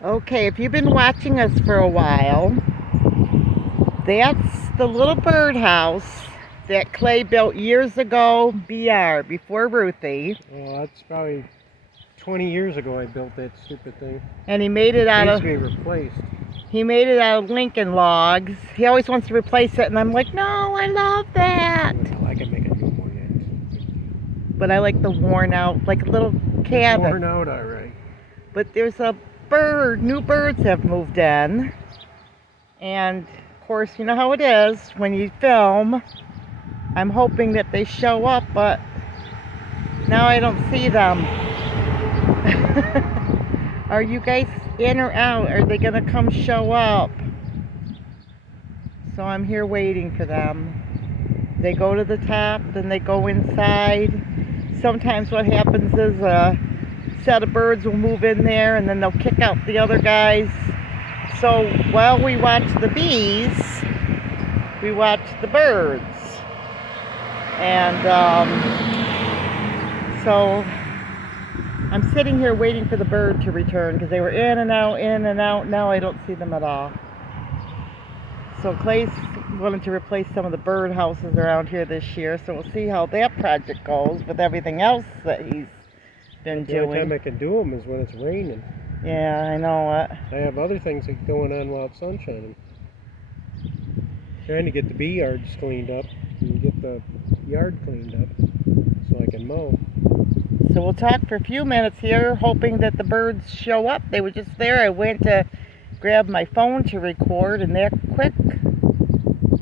Okay, if you've been watching us for a while, that's the little birdhouse that Clay built years ago, before Ruthie. Well, that's probably 20 years ago I built that stupid thing. And he made it It out needs of to be replaced. Lincoln logs. He always wants to replace it, and I'm like, no, I love that. Well, I can make a new one. But I like the worn out, like a little It's cabin. worn out already. But there's a new birds have moved in. And of course, you know how it is when you film. I'm hoping that they show up, but now I don't see them. Are you guys in or out? Are they gonna come show up? So I'm here waiting for them. They go to the top, then they go inside. Sometimes what happens is a set of birds will move in there and then they'll kick out the other guys. So while we watch the bees, we watch the birds. And so I'm sitting here waiting for the bird to return because they were in and out, in and out. Now I don't see them at all. So Clay's wanted to replace some of the bird houses around here this year, so we'll see how that project goes with everything else that he's been The only time doing. I can do them is when it's raining. Yeah, I know it. I have other things going on while it's sun shining. Trying to get the bee yards cleaned up and get the yard cleaned up so I can mow. So we'll talk for a few minutes here, hoping that the birds show up. They were just there. I went to grab my phone to record, and they're quick.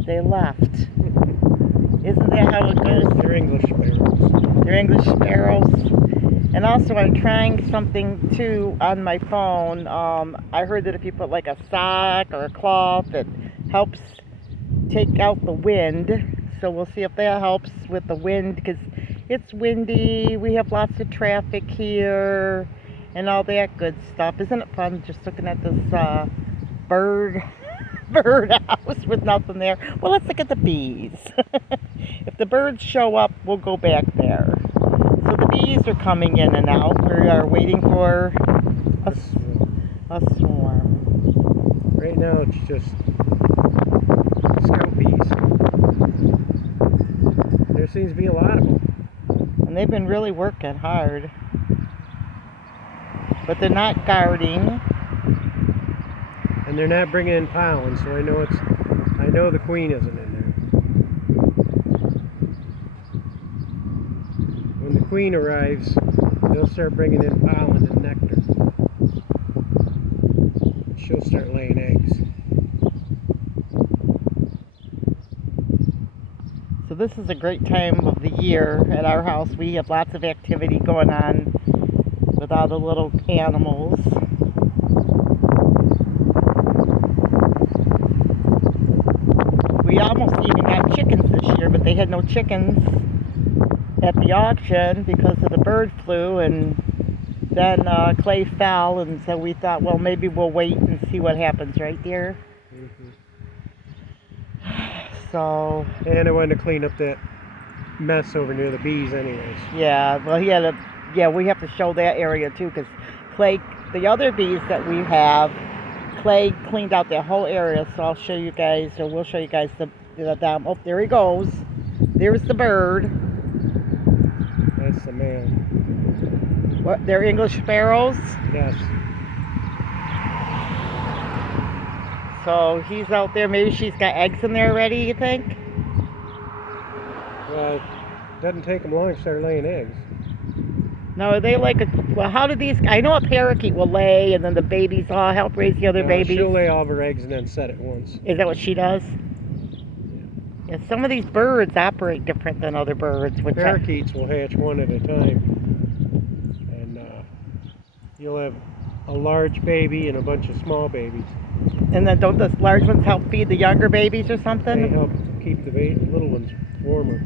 They left. Isn't that how it goes? They're English sparrows. They're English sparrows. And also I'm trying something too on my phone. I heard that if you put like a sock or a cloth, it helps take out the wind. So we'll see if that helps with the wind, because it's windy. We have lots of traffic here and all that good stuff. Isn't it fun just looking at this bird house with nothing there? Well, let's look at the bees. If the birds show up, we'll go back there. So the bees are coming in and out. We are waiting for a swarm. Right now it's just scout bees. There seems to be a lot of them. And they've been really working hard. But they're not guarding. And they're not bringing in pollen, so I know the queen isn't in there. When the queen arrives, they'll start bringing in pollen and nectar. She'll start laying eggs. So this is a great time of the year at our house. We have lots of activity going on with all the little animals. We almost even got chickens this year, but they had no chickens at the auction because of the bird flu, and then Clay fell, and so we thought, well, maybe we'll wait and see what happens, right, dear? Mm-hmm. So, And I wanted to clean up that mess over near the bees anyways. yeah, well, we have to show that area too, because Clay, the other bees that we have, Clay cleaned out that whole area. So I'll show you guys, or we'll show you guys the oh, there he goes. There's the bird. That's the man. What, they're English sparrows? Yes. So he's out there. Maybe she's got eggs in there already, you think? Well, it doesn't take them long to start laying eggs. No, are they like well, how do these, I know a parakeet will lay and then the babies all help raise the other babies. She'll lay all of her eggs and then set it once. Is that what she does? Yeah, some of these birds operate different than other birds. Parakeets will hatch one at a time. And you'll have a large baby and a bunch of small babies. And then don't the large ones help feed the younger babies or something? They help keep the little ones warmer.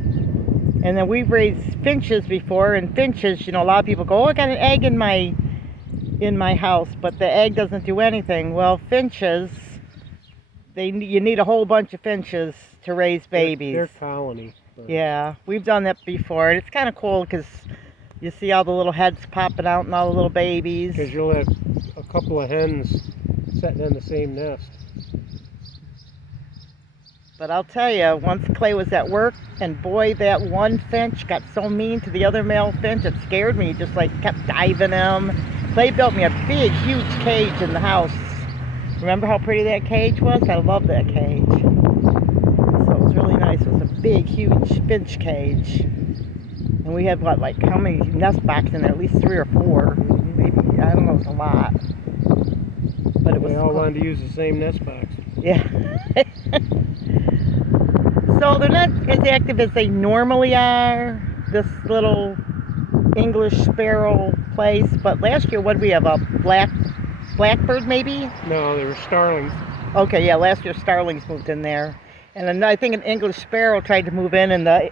And then we've raised finches before, and finches, a lot of people go, oh, I got an egg in my house, but the egg doesn't do anything. Well, finches, you need a whole bunch of finches to raise babies. They're colony birds. Yeah, we've done that before, and it's kind of cool because You see all the little heads popping out and all the little babies. Because you'll have a couple of hens sitting in the same nest. But I'll tell you, once Clay was at work, and boy, that one finch got so mean to the other male finch, it scared me. He just like kept diving him. Clay built me a big, huge cage in the house. Remember how pretty that cage was? I love that cage. So it was really nice. It was a big, huge finch cage. And we had, what, like, how many nest boxes in there? At least 3 or 4. Maybe, I don't know, it's a lot. But it was They all cool. wanted to use the same nest box. Yeah. So they're not as active as they normally are, this little English sparrow place. But last year, what did we have? A blackbird, maybe? No, they were starlings. Okay, yeah, last year starlings moved in there. And then I think an English sparrow tried to move in, and the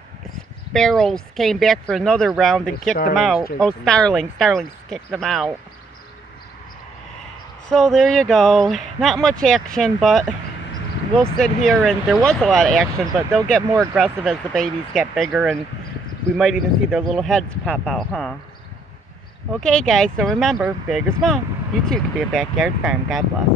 sparrows came back for another round and The kicked them starlings out. chased Oh, them out. starlings kicked them out. So there you go. Not much action, but we'll sit here, and there was a lot of action, but they'll get more aggressive as the babies get bigger, and we might even see their little heads pop out, huh? Okay, guys, so remember, big or small, you too can be a backyard farm. God bless.